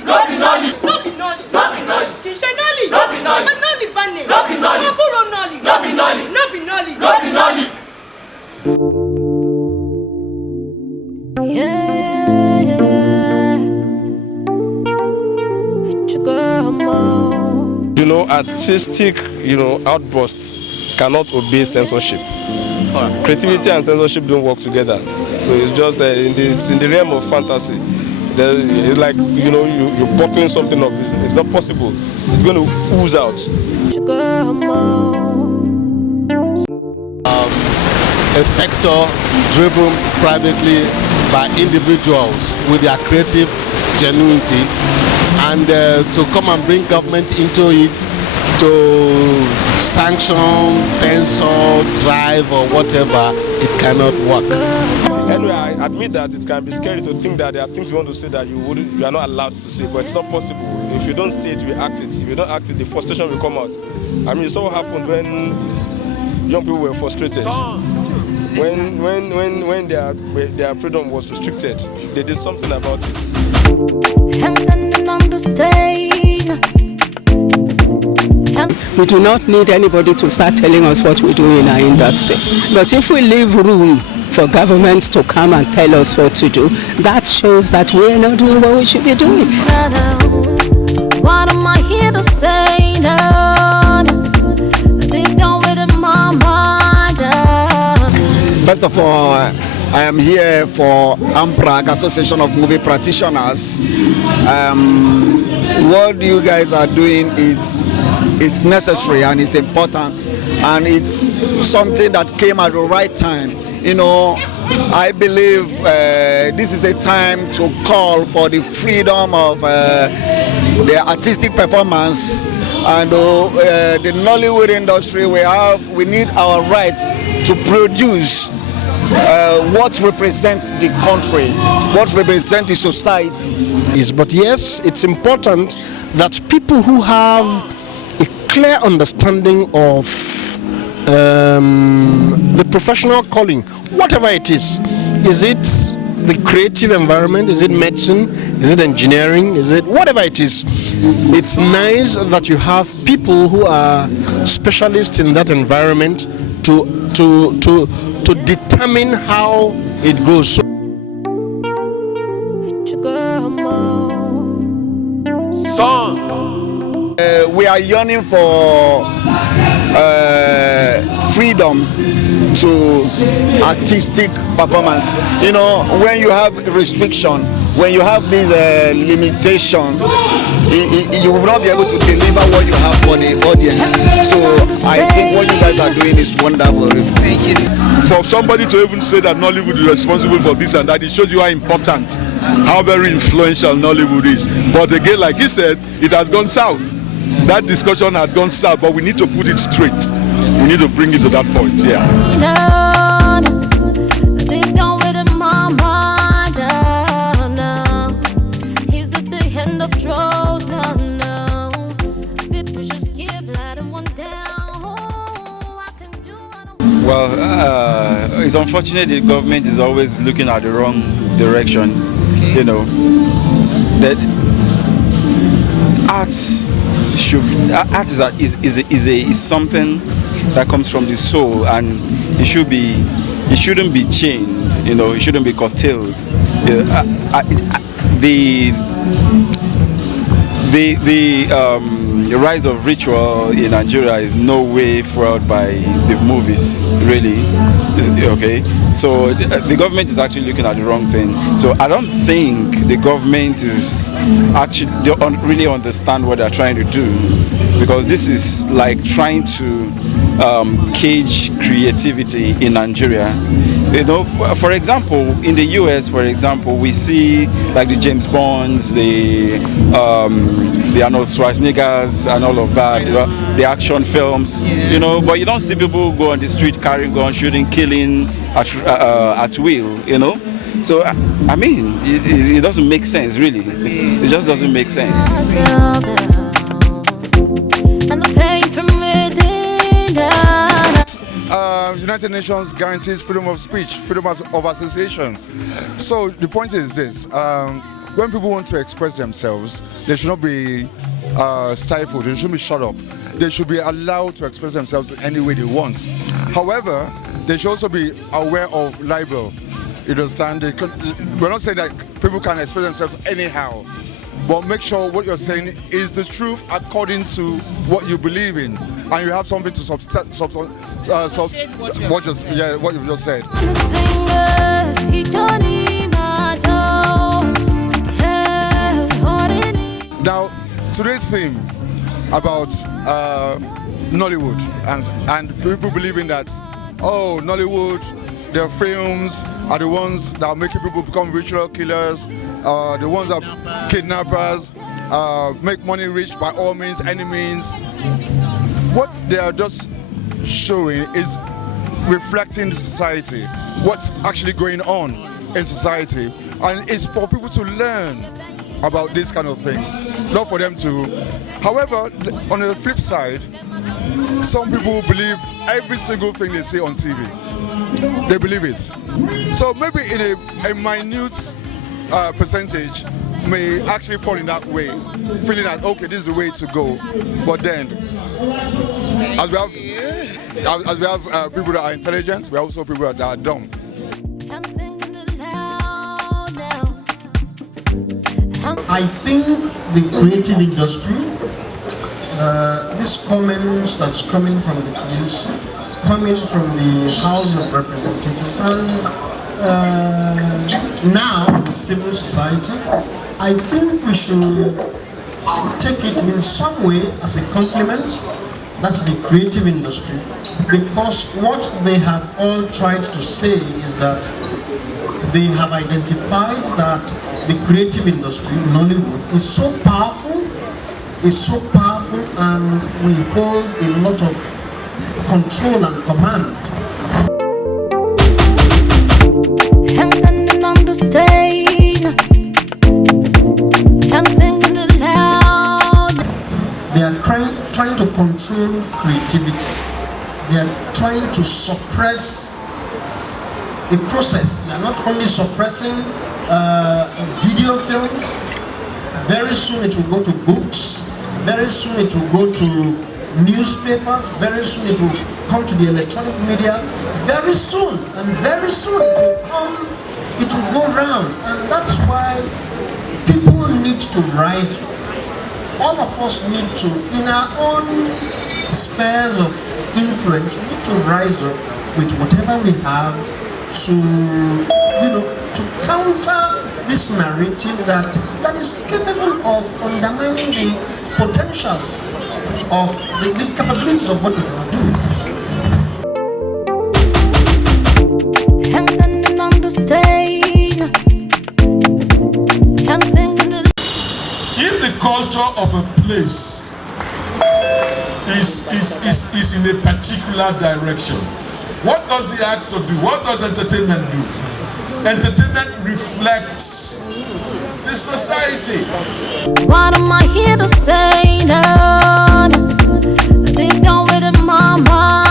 Nolly. No be Nolly. No be Nolly. No be Nolly. Kisha Nolly. No be Nolly. Nolly Bane. No be Nolly. Aburo Nolly. No be Nolly. No be Nolly. No be Nolly. You know, artistic, outbursts cannot obey censorship. Creativity and censorship don't work together. So it's just it's in the realm of fantasy. It's like, you're bottling something up. It's not possible. It's going to ooze out. A sector driven privately by individuals with their creative genuinity, and to come and bring government into it to sanction, censor, drive or whatever, it cannot work. Anyway, I admit that it can be scary to think that there are things you want to say that you are not allowed to say, but it's not possible. If you don't say it, you act it. If you don't act it, the frustration will come out. I mean, it's all happened when young people were frustrated. When their freedom was restricted, they did something about it. I'm standing on the stage. We do not need anybody to start telling us what we do in our industry. But if we leave room for government to come and tell us what to do, that shows that we are not doing what we should be doing. What am I here to say? No, deep down within my mind. First of all, I am here for AMPRAC, Association of Movie Practitioners. What you guys are doing is necessary and it's important, and it's something that came at the right time. I believe this is a time to call for the freedom of the artistic performance, and the Nollywood industry. We need our rights to produce what represents the country, what represents the society. But yes, it's important that people who have a clear understanding of the professional calling, whatever it is it the creative environment, is it medicine, is it engineering, is it whatever it is, it's nice that you have people who are specialists in that environment to determine how it goes. We are yearning for freedom to artistic performance. When you have restriction, when you have these limitations, you will not be able to deliver what you have for the audience. So I think what you guys are doing is wonderful. Thank you. For somebody to even say that Nollywood is responsible for this and that, it shows you how important, how very influential Nollywood is. But again, like he said, it has gone south. That discussion had gone south, but we need to put it straight. We need to bring it to that point, Well, it's unfortunate the government is always looking at the wrong direction. That art is something that comes from the soul, and it shouldn't be chained. It shouldn't be curtailed. The rise of ritual in Nigeria is no way followed by the movies, really. Okay, so the government is actually looking at the wrong thing. So I don't think the government is actually really understand what they're trying to do, because this is like trying to cage creativity in Nigeria. For example, in the US, we see like the James Bonds, the Arnold Schwarzeneggers and all of that, the action films, but you don't see people go on the street carrying guns, shooting, killing at will, So, I mean, it doesn't make sense, really. It just doesn't make sense. United Nations guarantees freedom of speech, freedom of association. So the point is this: when people want to express themselves, they should not be stifled. They shouldn't be shut up. They should be allowed to express themselves any way they want. However, they should also be aware of libel. You understand? We're not saying that people can express themselves anyhow, but make sure what you're saying is the truth according to what you believe in, and you have something to what you've just said. Now, today's theme about Nollywood and people believing that, oh, Nollywood, their films are the ones that are making people become ritual killers, the ones that are kidnappers, make money rich by all means, any means. What they are just showing is reflecting the society, what's actually going on in society, and it's for people to learn about these kind of things, not for them to. However, on the flip side, some people believe every single thing they see on TV. They believe it. So maybe in a minute percentage may actually fall in that way, feeling that, okay, this is the way to go. But then, as we have people that are intelligent, we have also people that are dumb. I think the creative industry, this comments that's coming from the police, coming from the House of Representatives, and now the civil society, I think we should take it in some way as a compliment. That's the creative industry, because what they have all tried to say is that they have identified that the creative industry, Nollywood, is so powerful, and we hold a lot of control and command. I'm standing on the stage, I'm singing aloud. They are trying to control creativity. They are trying to suppress the process. They are not only suppressing video films. Very soon it will go to books. Very soon it will go to newspapers. Very soon it will come to the electronic media. Very soon it will come. It will go round, and that's why people need to rise. All of us need to, in our own spheres of influence, we need to rise up with whatever we have to, to counter this narrative that is capable of undermining the potentials of the capabilities of what we can do. I'm standing on the stage, I'm singing. If the culture of a place is in a particular direction, what does the actor do? What does entertainment do? Entertainment reflects the society. What am I here to say now? They've done with it, mama.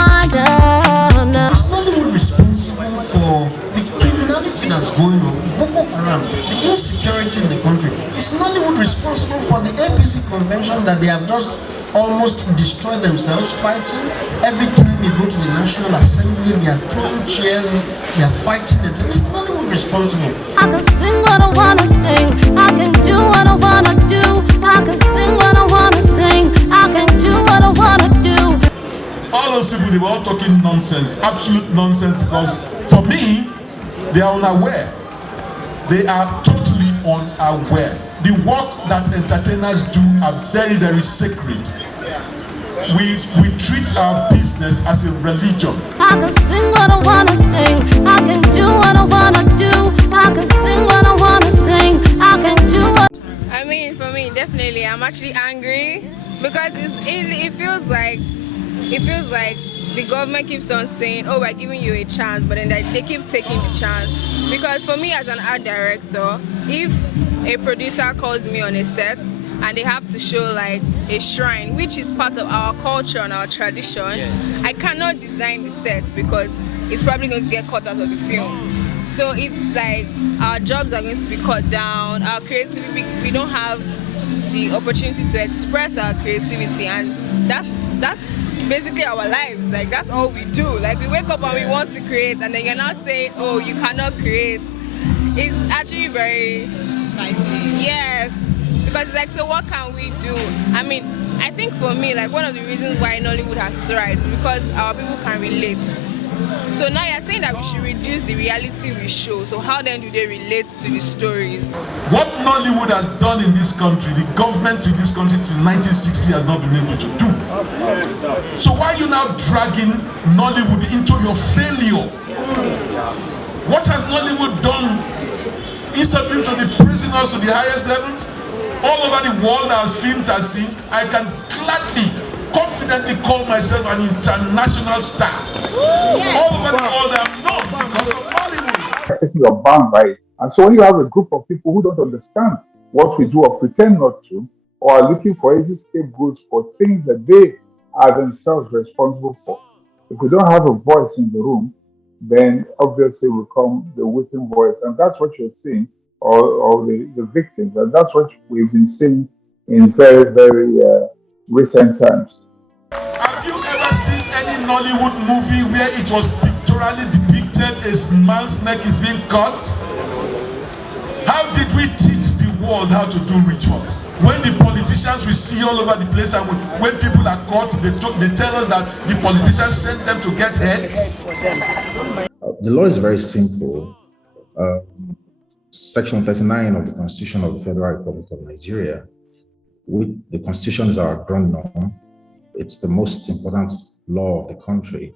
Is Nollywood responsible for the criminality that's going on, Boko Haram, the insecurity in the country? Is Nollywood responsible for the APC convention that they have just almost destroyed themselves fighting? Every time you go to the National Assembly, they are throwing chairs, they are fighting. Is Nollywood responsible? I can sing what I wanna sing, I can do what I wanna do, I can sing what I wanna sing, I can do what I wanna do. All those people, they were all talking nonsense, absolute nonsense, because for me, they are unaware. They are totally unaware. The work that entertainers do are very, very sacred. We treat our business as a religion. I can sing what I wanna sing, I can do what I wanna do, I can sing what I wanna sing, I can do what. I mean, for me, definitely, I'm actually angry because it feels like the government keeps on saying, oh, we're giving you a chance, but then they keep taking the chance. Because for me as an art director, if a producer calls me on a set and they have to show like a shrine, which is part of our culture and our tradition, yes, I cannot design the set because it's probably going to get cut out of the film. So So it's like our jobs are going to be cut down, our creativity, we don't have the opportunity to express our creativity, and that's basically our lives. Like that's all we do. Like we wake up and we want to create, and then you're not saying, oh, you cannot create. It's actually very yes, because it's like, so what can we do? I mean, I think for me, like one of the reasons why Nollywood has thrived, because our people can relate. So now you're saying that we should reduce the reality we show. So how then do they relate to the stories? What Nollywood has done in this country, the governments in this country till 1960 has not been able to do. So why are you now dragging Nollywood into your failure? What has Nollywood done? Instead of to the prisoners to the highest levels, all over the world as films are seen, I can gladly, confidently call myself an international star. All over the world I'm known because of Nollywood. You're bound by it. And so when you have a group of people who don't understand what we do or pretend not to, or are looking for easy scapegoats for things that they are themselves responsible for, if we don't have a voice in the room, then obviously we become the weakened voice. And that's what you're seeing, or the victims. And that's what we've been seeing in very, very recent times. Have you ever seen any Nollywood movie where it was pictorially depicted a man's neck is being cut? How did we teach the world how to do rituals? When the politicians we see all over the place, and when people are caught, they tell us that the politicians sent them to get heads. The law is very simple. Section 39 of the Constitution of the Federal Republic of Nigeria, the Constitution is our ground norm. It's the most important law of the country.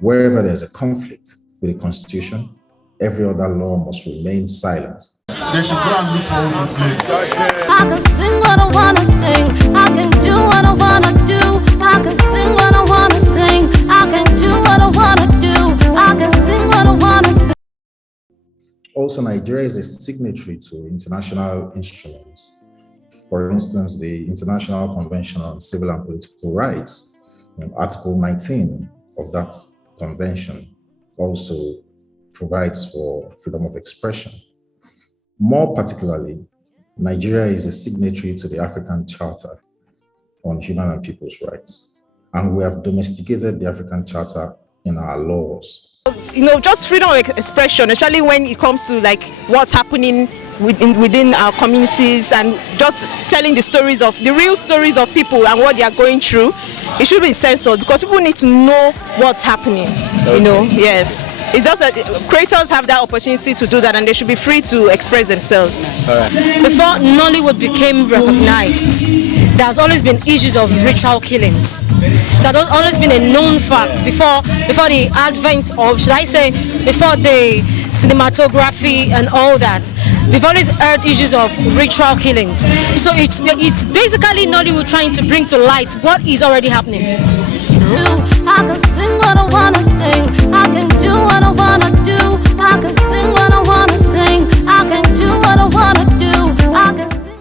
Wherever there's a conflict with the Constitution, every other law must remain silent. They should go and look for who to play. I can sing what I wanna sing. I can do what I wanna do. I can sing what I wanna sing. I can do what I wanna do. I can sing what I wanna sing. Also, Nigeria is a signatory to international instruments. For instance, the International Convention on Civil and Political Rights, Article 19 of that convention also provides for freedom of expression. More particularly, Nigeria is a signatory to the African Charter on Human and People's Rights, and we have domesticated the African Charter in our laws. Just freedom of expression, especially when it comes to like what's happening within our communities, and just telling the real stories of people and what they are going through. It should be censored because people need to know what's happening. Yes, it's just that creators have that opportunity to do that, and they should be free to express themselves. Before Nollywood became recognized, there's always been issues of ritual killings. It has always been a known fact before the advent of, should I say, before the cinematography and all that. We've always heard issues of ritual killings. So it's basically Nollywood trying to bring to light what is already happening. I can sing what I wanna sing. I can do what I wanna do. I can sing what I wanna sing. I can do what I wanna do. I can sing.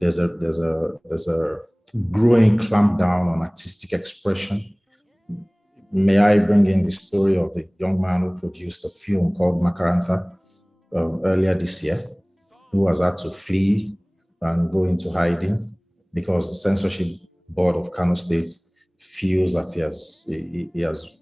There's a growing clampdown on artistic expression. May I bring in the story of the young man who produced a film called Makaranta earlier this year, who has had to flee and go into hiding because the censorship board of Kano State feels that he has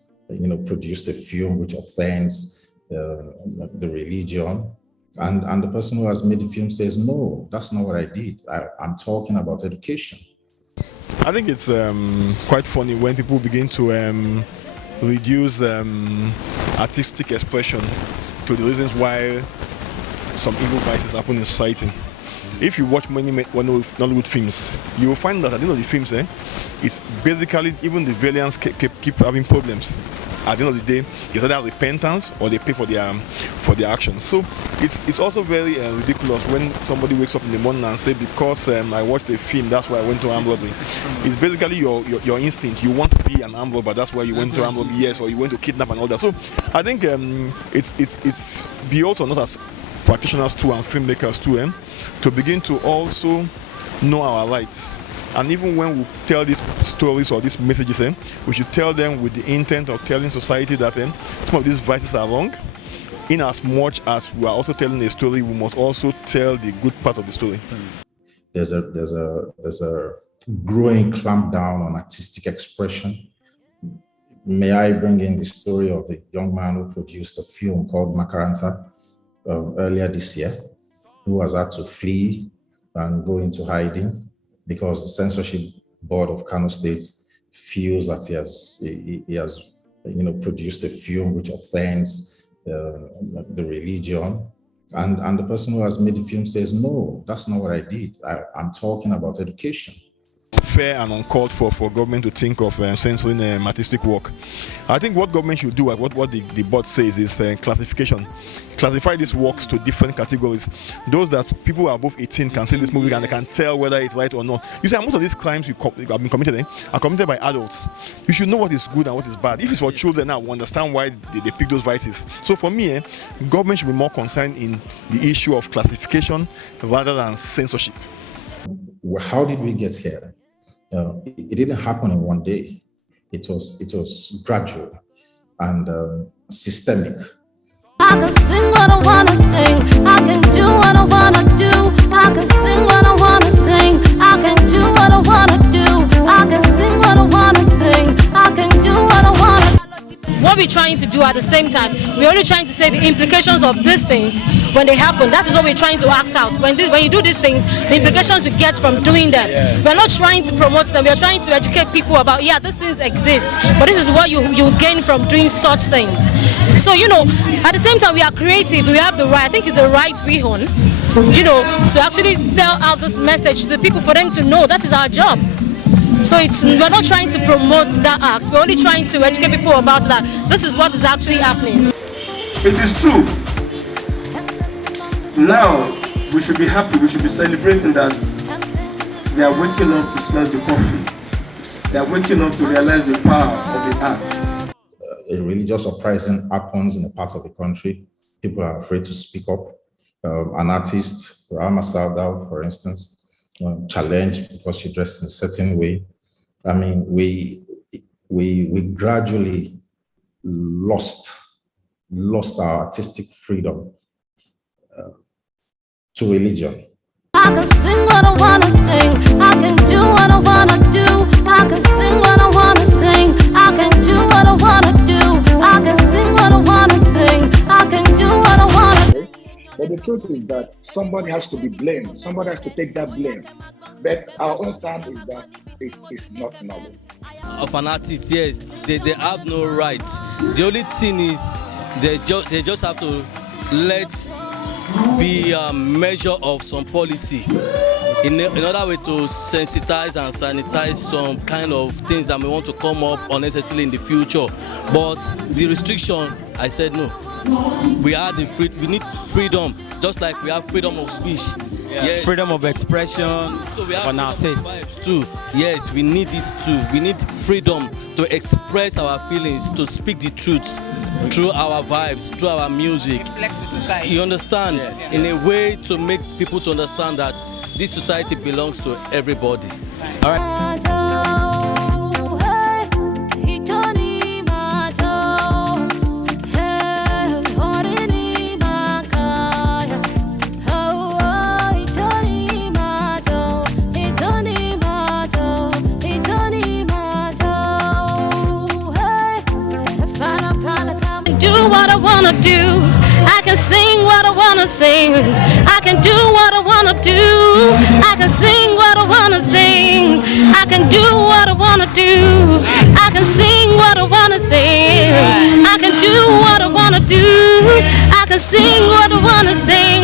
produced a film which offends the religion, and the person who has made the film says, no, that's not what I did. I'm talking about education. I think it's quite funny when people begin to reduce artistic expression to the reasons why some evil vices happen in society. If you watch many Nollywood films, you will find that at the end of the films, it's basically even the villains keep having problems. At the end of the day, it's either repentance or they pay for their actions. So it's also very ridiculous when somebody wakes up in the morning and say, because I watched the film, that's why I went to armed robbery. It's basically your instinct. You want to be an armed robber, that's why you went to armed robbery, yes, or you went to kidnap and all that. So I think it's be also not as practitioners too and filmmakers too, to begin to also know our rights. And even when we tell these stories or these messages, we should tell them with the intent of telling society that some of these vices are wrong. In as much as we are also telling a story, we must also tell the good part of the story. There's a growing clampdown on artistic expression. May I bring in the story of the young man who produced a film called Makaranta earlier this year, who was had to flee and go into hiding because the censorship board of Kano State feels that he has produced a film which offends the religion, and the person who has made the film says, no, that's not what I did. I'm talking about education. Fair and uncalled for government to think of censoring artistic work. I think what government should do, what the board says, is classification. Classify these works to different categories. Those that people above 18 can see this movie and they can tell whether it's right or not. You see, most of these crimes have been committed are committed by adults. You should know what is good and what is bad. If it's for children now, we understand why they pick those vices. So for me, government should be more concerned in the issue of classification rather than censorship. How did we get here? It didn't happen in one day. It was gradual and systemic. I can sing what I wanna sing. I can do what I wanna do. I can sing what I wanna sing. I can do what I wanna do. I can sing what I wanna sing. I can do what I wanna. What we're trying to do at the same time, we're only trying to say the implications of these things when they happen. That is what we're trying to act out. When you do these things, the implications you get from doing them. We're not trying to promote them. We're trying to educate people about, these things exist, but this is what you gain from doing such things. So, at the same time, we are creative. We have the right, I think it's the right we own, to actually sell out this message to the people for them to know that is our job. So we're not trying to promote that act. We're only trying to educate people about that. This is what is actually happening. It is true. Now we should be happy. We should be celebrating that they are waking up to smell the coffee. They are waking up to realize the power of the arts. A religious uprising happens in a part of the country. People are afraid to speak up. An artist, Rama Saldao, for instance, challenged because she dressed in a certain way. I mean, we gradually lost our artistic freedom to religion. I can sing what I wanna sing. I can do what I wanna do. I can sing what I wanna sing. I can do what I wanna do. I can sing what I wanna sing. I can do what I wanna do. But the truth is that somebody has to be blamed. Somebody has to take that blame. But our own stand is that it is not knowledge. Of an artist, yes, they have no rights. The only thing is they just have to let be a measure of some policy in order way to sensitize and sanitize some kind of things that may want to come up unnecessarily in the future. But the restriction, I said no. We need freedom, just like we have freedom of speech. Yes. Freedom of expression so we have on artists too. Yes, we need this too. We need freedom to express our feelings, to speak the truth through our vibes, through our music. Reflect the society. You understand? Yes. In a way to make people to understand that this society belongs to everybody. All right. Do. I can sing what I wanna sing. I can do what I wanna do. I can sing what I wanna sing. I can do what I wanna do. I can sing what I wanna sing. I can do what I wanna do. I can sing what I wanna sing.